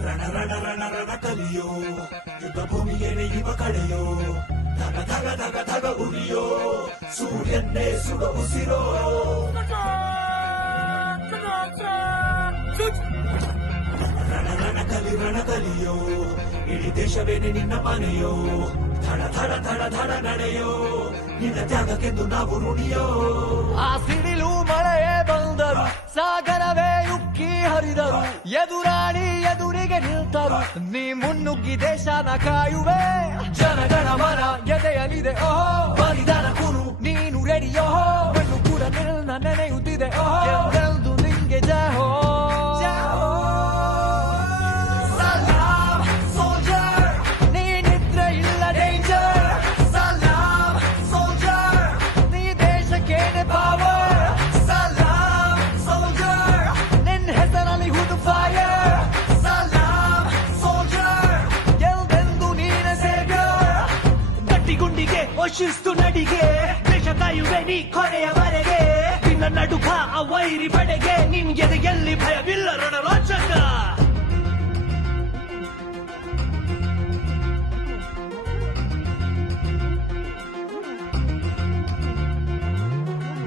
ರಣ ರಣ ರಣ ರಣ ಕಲಿಯೋ ಯುದ್ಧ ಭೂಮಿಗೆ ನೆಯ್ಯುವ ಕಡೆಯೋ ಧಗ ಧಗ ಧಗ ಧಗ ಉರಿಯೋ ಸೂರ್ಯನ್ನೇ ಸುಡ ಉಸಿರೋ ರಣ ಕಲಿಯೋ ಇಡೀ ದೇಶವೇನೆ ನಿನ್ನ ಮನೆಯೋ ಧಡ ಧಡ ಧಡ ಧಡ ನಡೆಯೋ ನಿನ್ನ ತ್ಯಾಗಕ್ಕೆಂದು ನಾವು ಋಣಿಯೋ. ಆ ಸಿಡಿಲು ಮಳೆಯೇ ಬಂದರು ಸಾಗರವೇ ಉಕ್ಕಿ ಹರಿದರು ಎದುರಾಳಿ ಎದುರಿಗೆ ನಿಲ್ತರು ನೀ ಮುನ್ನುಗ್ಗಿ ದೇಶನ ಕಾಯುವೆ ಜನಗಣ ಮನ ಎದೆಯಲಿದೆ ಓಹೋ ಬಲಿದಾನ ಕುರು ನೀನು ರೆಡಿಯೋ ಮಣ್ಣು ಕೂಡ ನಿನ್ನ ನೆನೆಯುತ್ತಿದೆ ಓಹೋ ಎಂದೆಂದು ನಿಂಗೆ ಜಹೋ ಶಿಸ್ತು ನಡಿಗೆ ದೇಶ ಕಾಯುವೆ ನೀ ಕೊನೆಯವರೆಗೆ ನಿನ್ನ ನಡುಕ ಆ ವೈರಿ ಪಡೆಗೆ ನಿನ್ಗೆ ಎಲ್ಲಿ ಭಯವಿಲ್ಲ ರಣರೋಚಕ.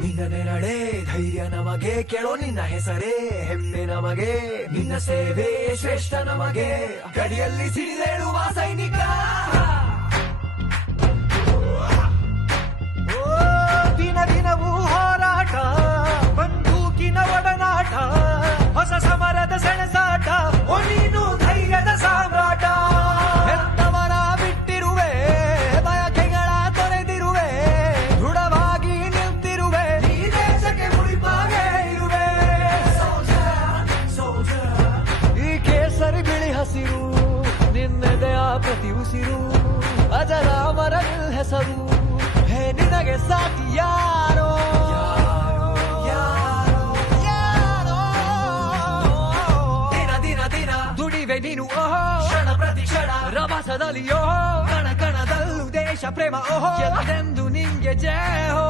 ನಿನ್ನ ನೆರಳೆ ಧೈರ್ಯ ನಮಗೆ ಕೇಳೋ ನಿನ್ನ ಹೆಸರೇ ಹೆಮ್ಮೆ ನಮಗೆ ನಿನ್ನ ಸೇವೆ ಶ್ರೇಷ್ಠ ನಮಗೆ ಗಡಿಯಲ್ಲಿ ಸಿಡಿದೇಳುವ ಸೈನಿಕ ದಿನವೂ ಹೋರಾಟ ಬಂದೂಕಿನ ಒಡನಾಟ ಹೊಸ ಸಮರದ ಸೆಣಸಾಟ ಓ ನೀನು ಧೈರ್ಯದ ಸಾಮ್ರಾಟ ಹೆತ್ತವರ ಬಿಟ್ಟಿರುವೆ ಬಯಕೆಗಳ ತೊರೆದಿರುವೆ ದೃಢವಾಗಿ ನಿಂತಿರುವೆ ಈ ದೇಶಕ್ಕೆ ಮುಡಿಪಾಗೆ ಇರುವೆ ಈ ಕೇಸರಿ ಬಿಳಿ ಹಸಿರು ನಿನ್ನೆದೆಯ ಪ್ರತಿ ಉಸಿರು ಅಜರಾಮರ ಹೆಸರು ನಿನಗೆ ಸಾಕಿ ಯಾರೋ ದಿನ ದಿನ ದಿನ ದುಡಿವೆ ನೀನು ಓಹೋ ಕ್ಷಣ ಪ್ರತಿ ಕ್ಷಣ ರಭಸದಲ್ಲಿ ಓಹೋ ಕಣ ಕಣದಲ್ಲೂ ದೇಶ ಪ್ರೇಮ ಓಹೋ ಎಂದೆಂದು ನಿಂಗೆ ಜಯ ಹೋ.